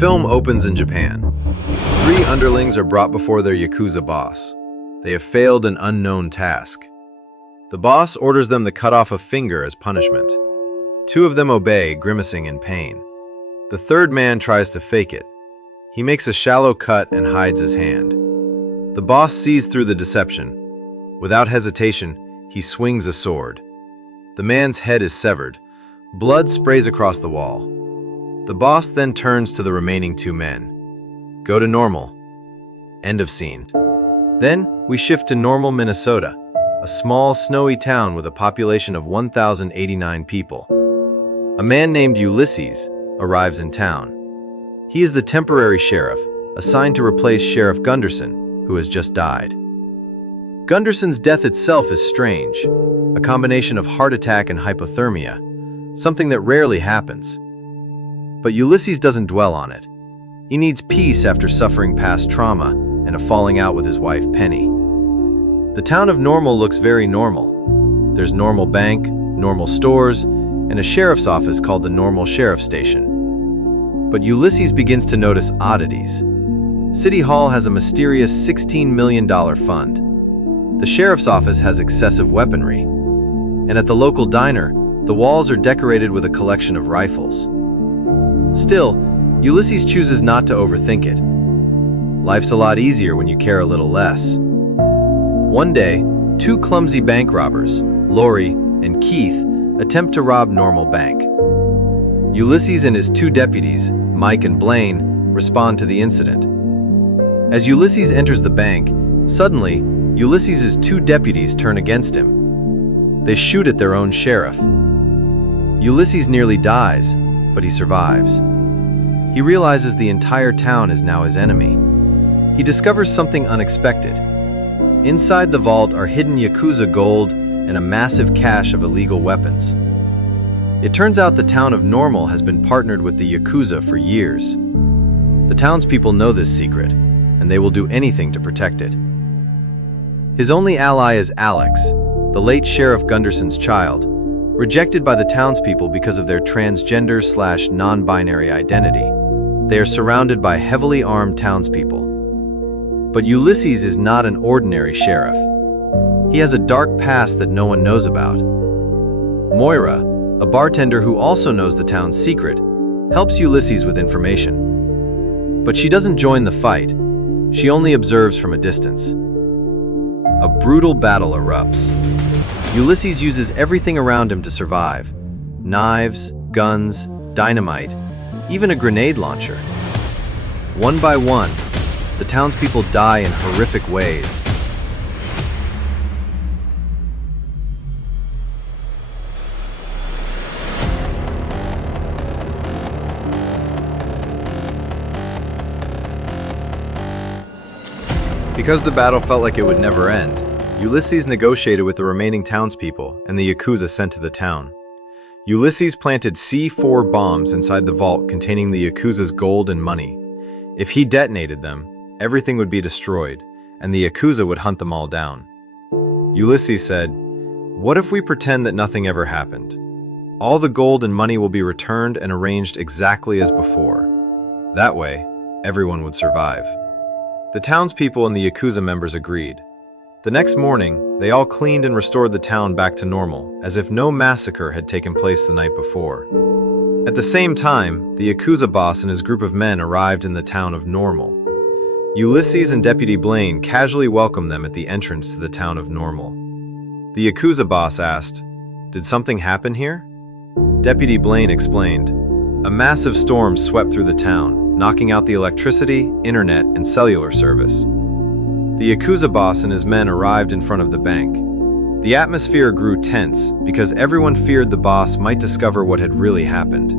film opens in Japan. Three underlings are brought before their Yakuza boss. They have failed an unknown task. The boss orders them to cut off a finger as punishment. Two of them obey, grimacing in pain. The third man tries to fake it. He makes a shallow cut and hides his hand. The boss sees through the deception. Without hesitation, he swings a sword. The man's head is severed. Blood sprays across the wall. The boss then turns to the remaining two men. Go to normal. End of scene. Then we shift to Normal, Minnesota, a small, snowy town with a population of 1,089 people. A man named Ulysses arrives in town. He is the temporary sheriff, assigned to replace Sheriff Gunderson, who has just died. Gunderson's death itself is strange, a combination of heart attack and hypothermia, something that rarely happens. But Ulysses doesn't dwell on it. He needs peace after suffering past trauma and a falling out with his wife, Penny. The town of Normal looks very normal. There's Normal Bank, Normal Stores, and a sheriff's office called the Normal Sheriff Station. But Ulysses begins to notice oddities. City Hall has a mysterious $16 million fund. The sheriff's office has excessive weaponry. And at the local diner, the walls are decorated with a collection of rifles. Still, Ulysses chooses not to overthink it. Life's a lot easier when you care a little less. One day, two clumsy bank robbers, Lori and Keith, attempt to rob Normal Bank. Ulysses and his two deputies, Mike and Blaine, respond to the incident. As Ulysses enters the bank, suddenly, Ulysses' two deputies turn against him. They shoot at their own sheriff. Ulysses nearly dies, but he survives. He realizes the entire town is now his enemy. He discovers something unexpected. Inside the vault are hidden Yakuza gold and a massive cache of illegal weapons. It turns out the town of Normal has been partnered with the Yakuza for years. The townspeople know this secret, and they will do anything to protect it. His only ally is Alex, the late Sheriff Gunderson's child, rejected by the townspeople because of their transgender/non-binary identity. They are surrounded by heavily armed townspeople. But Ulysses is not an ordinary sheriff. He has a dark past that no one knows about. Moira, a bartender who also knows the town's secret, helps Ulysses with information. But she doesn't join the fight. She only observes from a distance. A brutal battle erupts. Ulysses uses everything around him to survive. Knives, guns, dynamite, even a grenade launcher. One by one, the townspeople die in horrific ways. Because the battle felt like it would never end, Ulysses negotiated with the remaining townspeople and the Yakuza sent to the town. Ulysses planted C4 bombs inside the vault containing the Yakuza's gold and money. If he detonated them, everything would be destroyed, and the Yakuza would hunt them all down. Ulysses said, "What if we pretend that nothing ever happened? All the gold and money will be returned and arranged exactly as before. That way, everyone would survive." The townspeople and the Yakuza members agreed. The next morning, they all cleaned and restored the town back to normal, as if no massacre had taken place the night before. At the same time, the Yakuza boss and his group of men arrived in the town of Normal. Ulysses and Deputy Blaine casually welcomed them at the entrance to the town of Normal. The Yakuza boss asked, "Did something happen here?" Deputy Blaine explained, "A massive storm swept through the town, knocking out the electricity, internet, and cellular service." The Yakuza boss and his men arrived in front of the bank. The atmosphere grew tense because everyone feared the boss might discover what had really happened.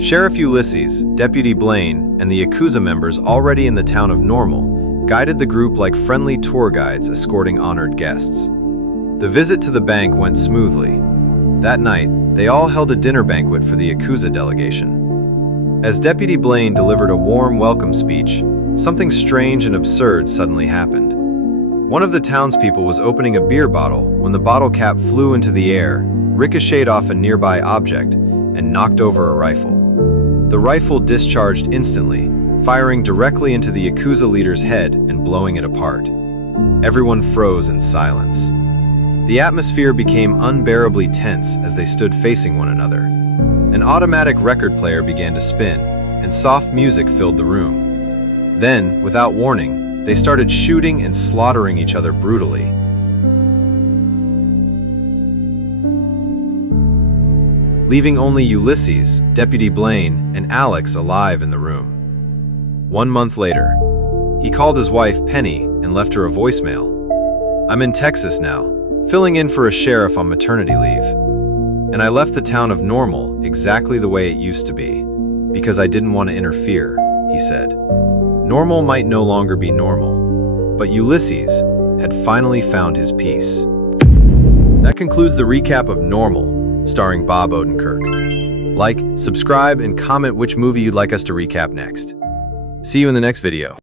Sheriff Ulysses, Deputy Blaine, and the Yakuza members already in the town of Normal guided the group like friendly tour guides escorting honored guests. The visit to the bank went smoothly. That night, they all held a dinner banquet for the Yakuza delegation. As Deputy Blaine delivered a warm welcome speech, something strange and absurd suddenly happened. One of the townspeople was opening a beer bottle when the bottle cap flew into the air, ricocheted off a nearby object, and knocked over a rifle. The rifle discharged instantly, firing directly into the Yakuza leader's head and blowing it apart. Everyone froze in silence. The atmosphere became unbearably tense as they stood facing one another. An automatic record player began to spin, and soft music filled the room. Then, without warning, they started shooting and slaughtering each other brutally. Leaving only Ulysses, Deputy Blaine, and Alex alive in the room. 1 month later, he called his wife Penny and left her a voicemail. "I'm in Texas now, filling in for a sheriff on maternity leave. And I left the town of Normal exactly the way it used to be, because I didn't want to interfere," he said. Normal might no longer be normal, but Ulysses had finally found his peace. That concludes the recap of Normal, starring Bob Odenkirk. Like, subscribe, and comment which movie you'd like us to recap next. See you in the next video.